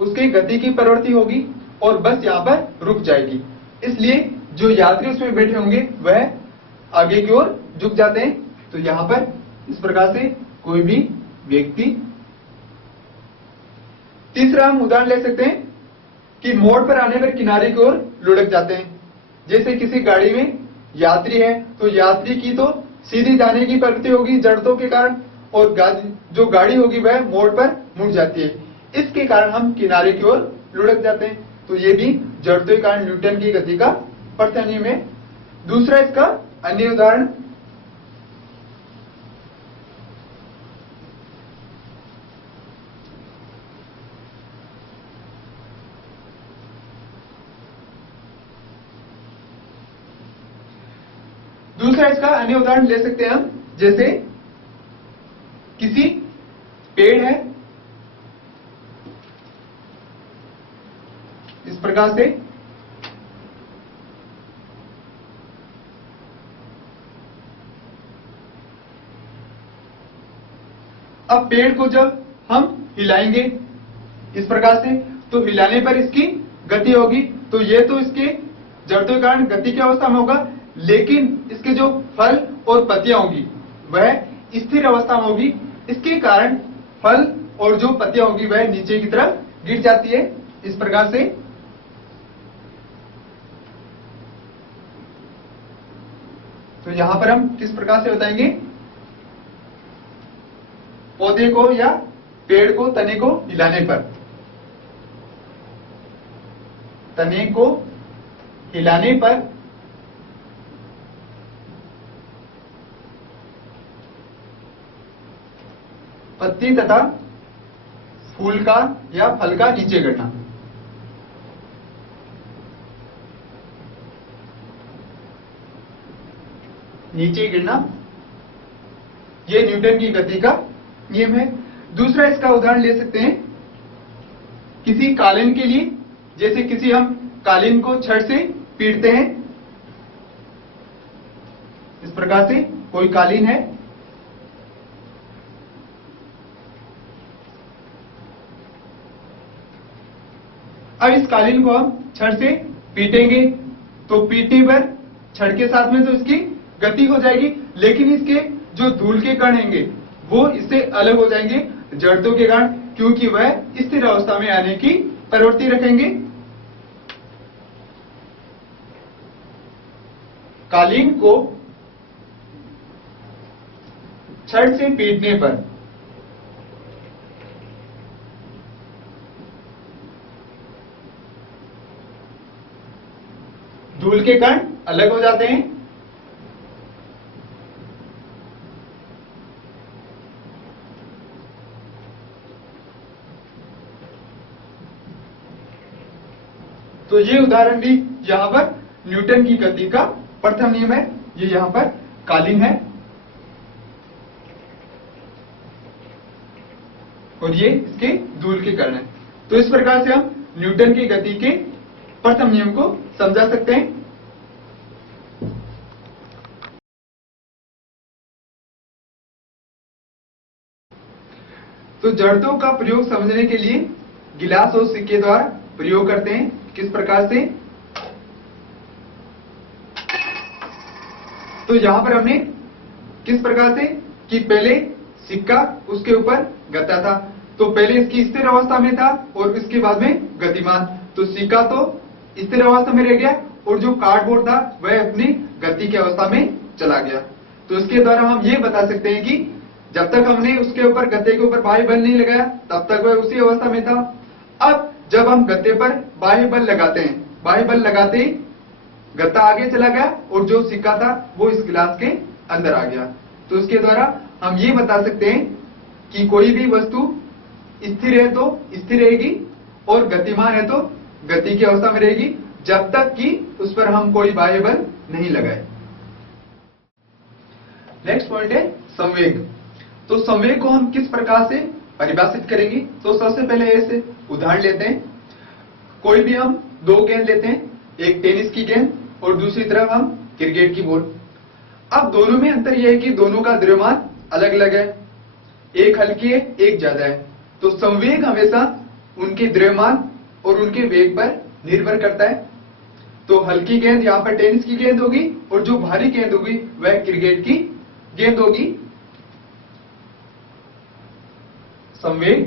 उसकी गति की प्रवृत्ति होगी और बस यहाँ पर रुक जाएगी। इसलिए जो यात्री उसमें बैठे होंगे वह आगे की ओर झुक जाते हैं। तो यहाँ पर इस प्रकार से कोई भी व्यक्ति। तीसरा हम उदाहरण ले सकते हैं कि मोड़ पर आने पर किनारे की ओर लुढ़क जाते हैं। जैसे किसी गाड़ी में यात्री है तो यात्री की तो सीधी जाने की प्रवृत्ति होगी जड़त्व के कारण, और जो गाड़ी होगी वह मोड़ पर मुड़ जाती है। इसके कारण हम किनारे की ओर लुढ़क जाते हैं। तो ये भी जड़त्व के कारण न्यूटन की गति का प्रथम नियम है। दूसरा इसका अन्य उदाहरण, ले सकते हैं हम। जैसे किसी पेड़ है, इस प्रकार से अब पेड़ को जब हम हिलाएंगे इस प्रकार से, तो हिलाने पर इसकी गति होगी। तो ये तो इसके जड़त्व के कारण गति की अवस्था में होगा, लेकिन इसके जो फल और पत्तियां होंगी वह स्थिर अवस्था में होगी। इसके कारण फल और जो पत्तियां होगी वह नीचे की तरफ गिर जाती है इस प्रकार से। तो यहां पर हम किस प्रकार से बताएंगे, पौधे को या पेड़ को, तने को हिलाने पर, तने को हिलाने पर पत्ती तथा फूल का या फल का नीचे गिरना। नीचे गिरना, यह न्यूटन की गति का नियम है। दूसरा इसका उदाहरण ले सकते हैं किसी कालीन के लिए। जैसे किसी हम कालीन को छड़ से पीटते हैं, इस प्रकार से कोई कालीन है, अब इस कालीन को हम छड़ से पीटेंगे तो पीटने पर छड़ के साथ में तो इसकी गति हो जाएगी, लेकिन इसके जो धूल के कण होंगे वो इससे अलग हो जाएंगे जड़त्व के कारण, क्योंकि वह स्थिर अवस्था में आने की प्रवृत्ति रखेंगे। कालीन को छड़ से पीटने पर धूल के कण अलग हो जाते हैं। तो ये उदाहरण भी यहां पर न्यूटन की गति का प्रथम नियम है। ये यहां पर कालीन है और ये इसके धूल के कण है। तो इस प्रकार से हम न्यूटन की गति के प्रथम नियम को समझा सकते हैं। तो जड़त्व का प्रयोग समझने के लिए गिलास और सिक्के द्वारा प्रयोग करते हैं। किस प्रकार से, तो यहां पर हमने किस प्रकार से कि पहले सिक्का उसके ऊपर गता था, तो पहले इसकी स्थिर अवस्था में था और इसके बाद में गतिमान। तो सिक्का तो स्थिर अवस्था में रह गया और जो कार्डबोर्ड था वह अपनी गति की अवस्था में चला गया। तो इसके द्वारा हम ये बता सकते हैं कि जब तक हमने उसके ऊपर गत्ते के ऊपर बाह्य बल नहीं लगाया तब तक वह उसी अवस्था में था। अब जब हम गत्ते पर बाह्य बल लगाते हैं, बाह्य बल लगाते ही गत्ता आगे चला गया और जो सिक्का था वो इस गिलास के अंदर आ गया। तो इसके द्वारा हम ये बता सकते हैं कि कोई भी वस्तु स्थिर है तो स्थिर रहेगी और गतिमान है तो गति की अवस्था में रहेगी जब तक कि उस पर हम कोई बाह्य बल नहीं लगाए। नेक्स्ट पॉइंट है संवेग। तो संवेग को हम किस प्रकार से परिभाषित करेंगे, तो सबसे पहले ऐसे उदाहरण लेते हैं। कोई भी हम दो गेंद लेते हैं, एक टेनिस की गेंद और दूसरी तरफ हम क्रिकेट की बॉल। अब दोनों में अंतर यह है कि दोनों का द्रव्यमान अलग अलग है, एक हल्की है एक ज्यादा है। तो संवेग हमेशा उनके द्रव्यमान और उनके वेग पर निर्भर करता है। तो हल्की गेंद यहां पर टेनिस की गेंद होगी और जो भारी गेंद होगी वह क्रिकेट की गेंद होगी। संवेग,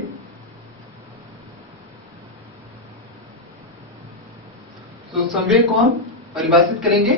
तो संवेग को हम परिभाषित करेंगे।